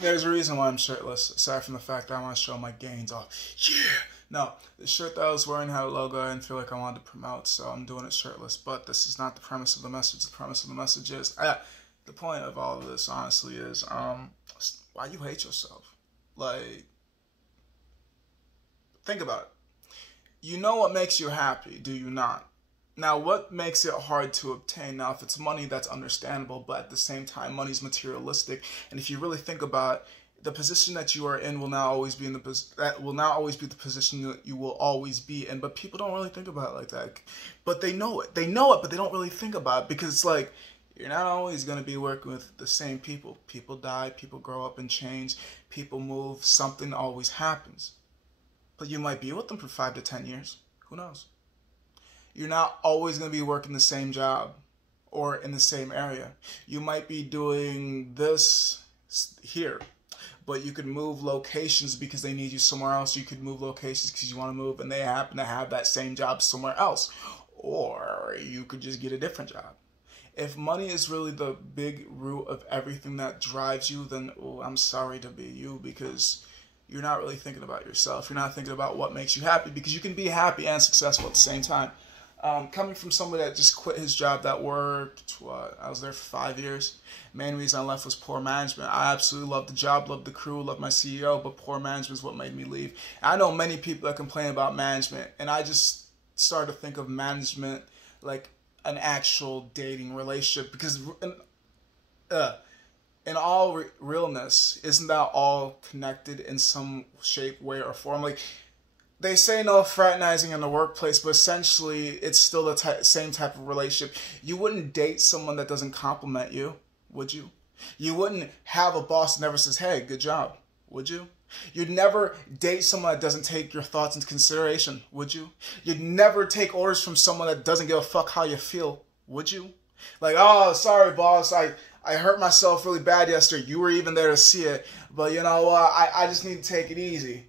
There's a reason why I'm shirtless, aside from the fact that I want to show my gains off. Yeah! No, the shirt that I was wearing had a logo I didn't feel like I wanted to promote, so I'm doing it shirtless. But this is not the premise of the message. The premise of the message is, the point of all of this, honestly, is, why you hate yourself? Like, think about it. You know what makes you happy, do you not? Now, what makes it hard to obtain? Now, if it's money, that's understandable, but at the same time, money's materialistic. And if you really think about it, the position that you are in will now always be the position that you will always be in. But people don't really think about it like that. But they know it. They know it, but they don't really think about it because it's like, you're not always going to be working with the same people. People die, people grow up and change, people move, something always happens. But you might be with them for 5 to 10 years. Who knows? You're not always going to be working the same job or in the same area. You might be doing this here, but you could move locations because they need you somewhere else. You could move locations because you want to move and they happen to have that same job somewhere else. Or you could just get a different job. If money is really the big root of everything that drives you, then I'm sorry to be you, because you're not really thinking about yourself. You're not thinking about what makes you happy, because you can be happy and successful at the same time. Coming from somebody that just quit his job that worked, I was there for 5 years. Main reason I left was poor management. I absolutely loved the job, loved the crew, loved my CEO, but poor management is what made me leave. I know many people that complain about management, and I just started to think of management like an actual dating relationship, because in all realness, isn't that all connected in some shape, way, or form? Like, they say no fraternizing in the workplace, but essentially it's still the same type of relationship. You wouldn't date someone that doesn't compliment you, would you? You wouldn't have a boss that never says, hey, good job, would you? You'd never date someone that doesn't take your thoughts into consideration, would you? You'd never take orders from someone that doesn't give a fuck how you feel, would you? Like, oh, sorry, boss, I hurt myself really bad yesterday. You were even there to see it, but you know what? I just need to take it easy.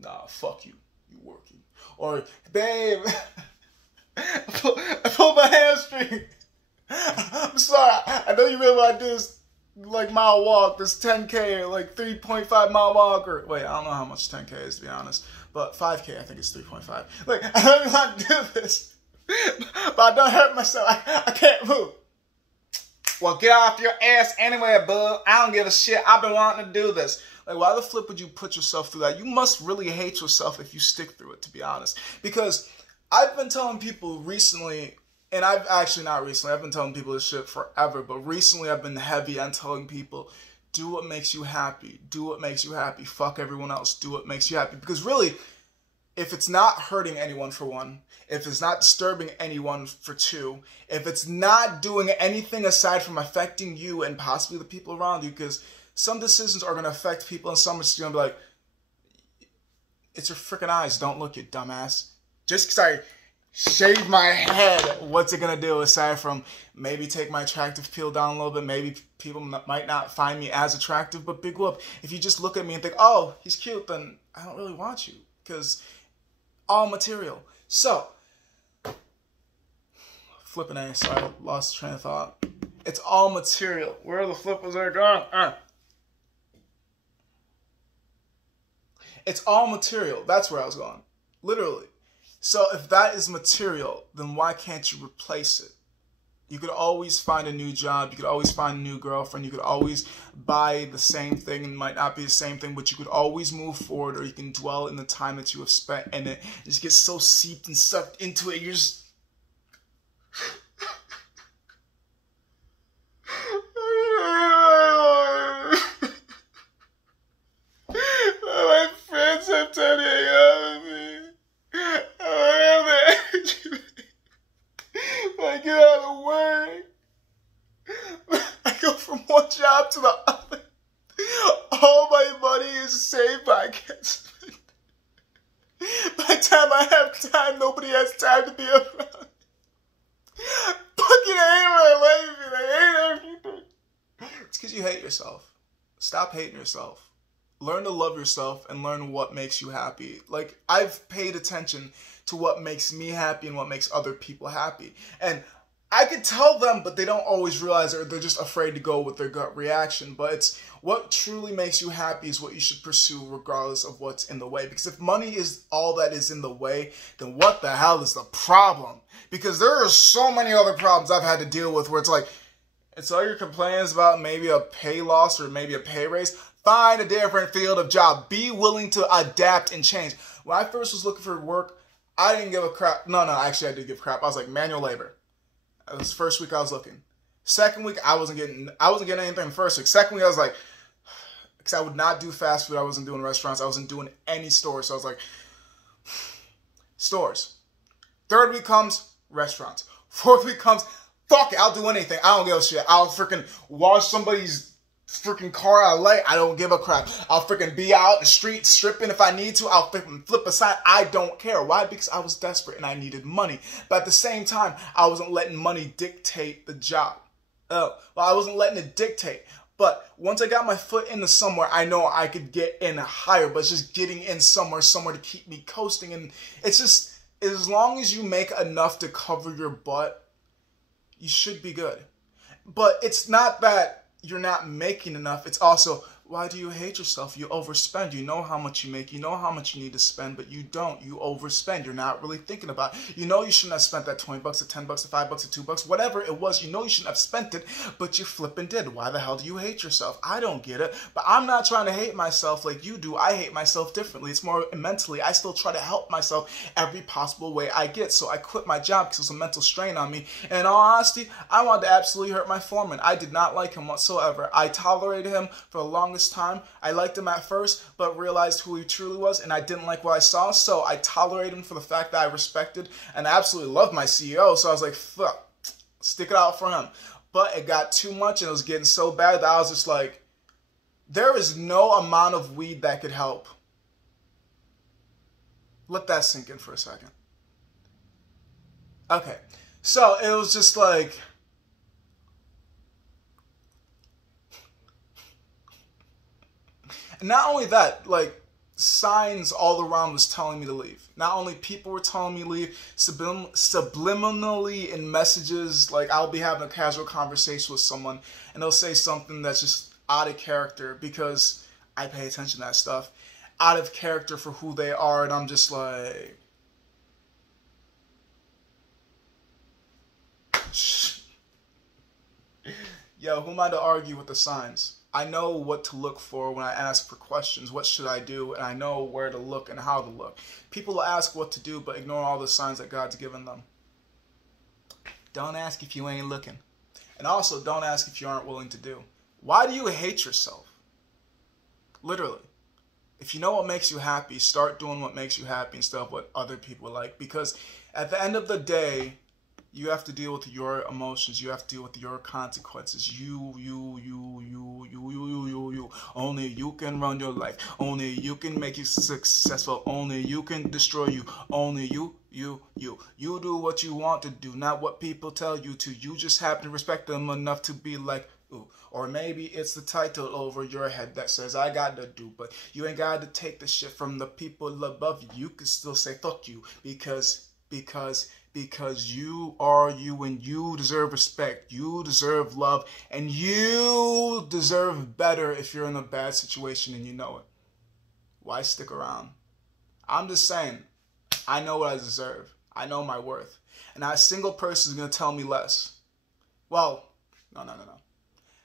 Nah, fuck you. You working. Or, babe, I pulled my hamstring. I'm sorry. I know you really want to do this like mile walk, this 10K, or like 3.5 mile walk, or wait, I don't know how much 10K is, to be honest, but 5K, I think it's 3.5. Like, I don't really want to do this, but I don't hurt myself. I can't move. Well, get off your ass anyway, bub. I don't give a shit. I've been wanting to do this. Like, why the flip would you put yourself through that? You must really hate yourself if you stick through it, to be honest. Because I've been telling people recently, and I've actually not recently, I've been telling people this shit forever, but recently I've been heavy on telling people, do what makes you happy. Do what makes you happy. Fuck everyone else. Do what makes you happy. Because really, if it's not hurting anyone, for one, if it's not disturbing anyone, for two, if it's not doing anything aside from affecting you and possibly the people around you, because some decisions are going to affect people and some are just going to be like, it's your freaking eyes, don't look, you dumbass. Just because I shave my head, what's it going to do aside from maybe take my attractive peel down a little bit? Maybe people might not find me as attractive, but big whoop, if you just look at me and think, oh, he's cute, then I don't really want you, because all material. So, flipping A, sorry, lost the train of thought. It's all material. Where the flip was there going? It's all material. That's where I was going. Literally. So if that is material, then why can't you replace it? You could always find a new job. You could always find a new girlfriend. You could always buy the same thing, and it might not be the same thing, but you could always move forward, or you can dwell in the time that you have spent in it. You just get so seeped and sucked into it. You're just... My friends have done it me. I have the energy. I get out of work. I go from one job to the other. All my money is saved, but I can't spend. By the time I have time, nobody has time to be around. Fucking hate my life, and I hate everything. It's because you hate yourself. Stop hating yourself. Learn to love yourself and learn what makes you happy. Like, I've paid attention to what makes me happy and what makes other people happy. And I could tell them, but they don't always realize it, or they're just afraid to go with their gut reaction. But it's what truly makes you happy is what you should pursue regardless of what's in the way. Because if money is all that is in the way, then what the hell is the problem? Because there are so many other problems I've had to deal with where it's like, it's all your complaints about maybe a pay loss or maybe a pay raise. Find a different field of job. Be willing to adapt and change. When I first was looking for work, I didn't give a crap. No, actually I did give a crap. I was like, manual labor. That was the first week I was looking. Second week, I wasn't getting anything the first week. Second week, I was like, because I would not do fast food. I wasn't doing restaurants. I wasn't doing any stores. So I was like, stores. Third week comes, restaurants. Fourth week comes, fuck it, I'll do anything. I don't give a shit. I'll freaking wash somebody's freaking car I like. I don't give a crap. I'll freaking be out in the street stripping if I need to. I'll freaking flip a sign. I don't care. Why? Because I was desperate and I needed money. But at the same time, I wasn't letting money dictate the job. I wasn't letting it dictate. But once I got my foot into somewhere, I know I could get in higher. But it's just getting in somewhere to keep me coasting. And it's just, as long as you make enough to cover your butt, you should be good. But it's not that you're not making enough. It's also, why do you hate yourself? You overspend. You know how much you make. You know how much you need to spend, but you don't. You overspend. You're not really thinking about it. You know you shouldn't have spent that 20 bucks or 10 bucks or 5 bucks or 2 bucks, whatever it was. You know you shouldn't have spent it, but you flipping did. Why the hell do you hate yourself? I don't get it, but I'm not trying to hate myself like you do. I hate myself differently. It's more mentally. I still try to help myself every possible way I get. So I quit my job because it was a mental strain on me. And in all honesty, I wanted to absolutely hurt my foreman. I did not like him whatsoever. I tolerated him for the longest time. I liked him at first, but realized who he truly was, and I didn't like what I saw, so I tolerated him for the fact that I respected and absolutely loved my CEO, so I was like, fuck, stick it out for him. But it got too much, and it was getting so bad that I was just like, there is no amount of weed that could help. Let that sink in for a second. Okay, so it was just like, and not only that, like, signs all around was telling me to leave. Not only people were telling me to leave, subliminally in messages, like I'll be having a casual conversation with someone and they'll say something that's just out of character because I pay attention to that stuff. Out of character for who they are, and I'm just like, yo, who am I to argue with the signs? I know what to look for when I ask for questions. What should I do? And I know where to look and how to look. People will ask what to do, but ignore all the signs that God's given them. Don't ask if you ain't looking. And also, don't ask if you aren't willing to do. Why do you hate yourself? Literally. If you know what makes you happy, start doing what makes you happy instead of what other people like. Because at the end of the day, you have to deal with your emotions. You have to deal with your consequences. You. Only you can run your life. Only you can make you successful. Only you can destroy you. Only you. You do what you want to do, not what people tell you to. You just happen to respect them enough to be like, ooh. Or maybe it's the title over your head that says, I got to do. But you ain't got to take the shit from the people above you. You can still say, fuck you. Because you are you and you deserve respect, you deserve love, and you deserve better if you're in a bad situation and you know it. Why stick around? I'm just saying, I know what I deserve. I know my worth. And not a single person is going to tell me less. Well, no.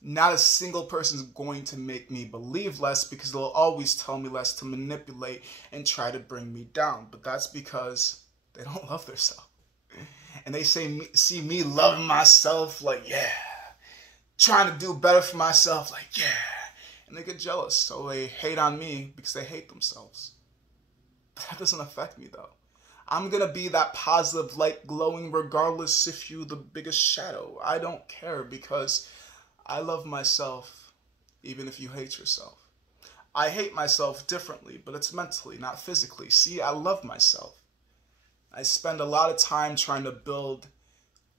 Not a single person is going to make me believe less because they'll always tell me less to manipulate and try to bring me down. But that's because they don't love themselves. And they see me loving myself, like, yeah. Trying to do better for myself, like, yeah. And they get jealous, so they hate on me because they hate themselves. But that doesn't affect me, though. I'm going to be that positive light glowing regardless if you're the biggest shadow. I don't care because I love myself even if you hate yourself. I hate myself differently, but it's mentally, not physically. See, I love myself. I spend a lot of time trying to build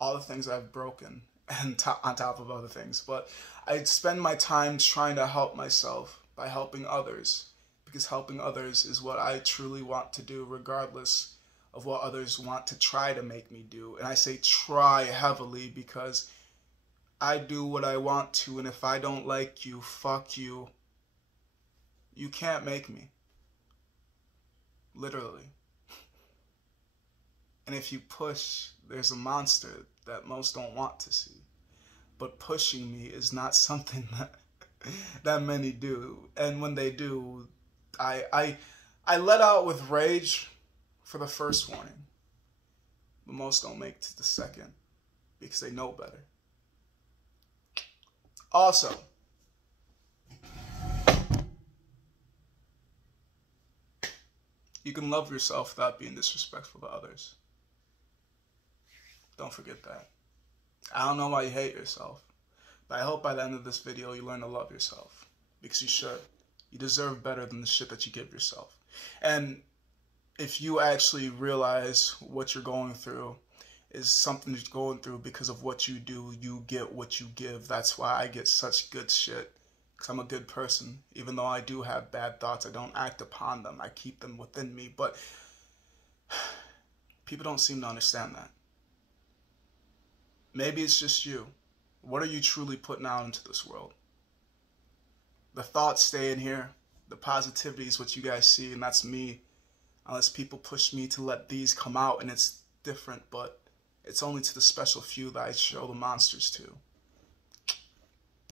all the things I've broken and on top of other things. But I spend my time trying to help myself by helping others. Because helping others is what I truly want to do regardless of what others want to try to make me do. And I say try heavily because I do what I want to, and if I don't like you, fuck you. You can't make me. Literally. And if you push, there's a monster that most don't want to see. But pushing me is not something that many do. And when they do, I let out with rage for the first warning. But most don't make it to the second because they know better. Also, you can love yourself without being disrespectful to others. Don't forget that. I don't know why you hate yourself, but I hope by the end of this video you learn to love yourself. Because you should. You deserve better than the shit that you give yourself. And if you actually realize what you're going through is something you're going through because of what you do, you get what you give. That's why I get such good shit. Because I'm a good person. Even though I do have bad thoughts, I don't act upon them. I keep them within me. But people don't seem to understand that. Maybe it's just you. What are you truly putting out into this world? The thoughts stay in here. The positivity is what you guys see, and that's me. Unless people push me to let these come out, and it's different, but it's only to the special few that I show the monsters to.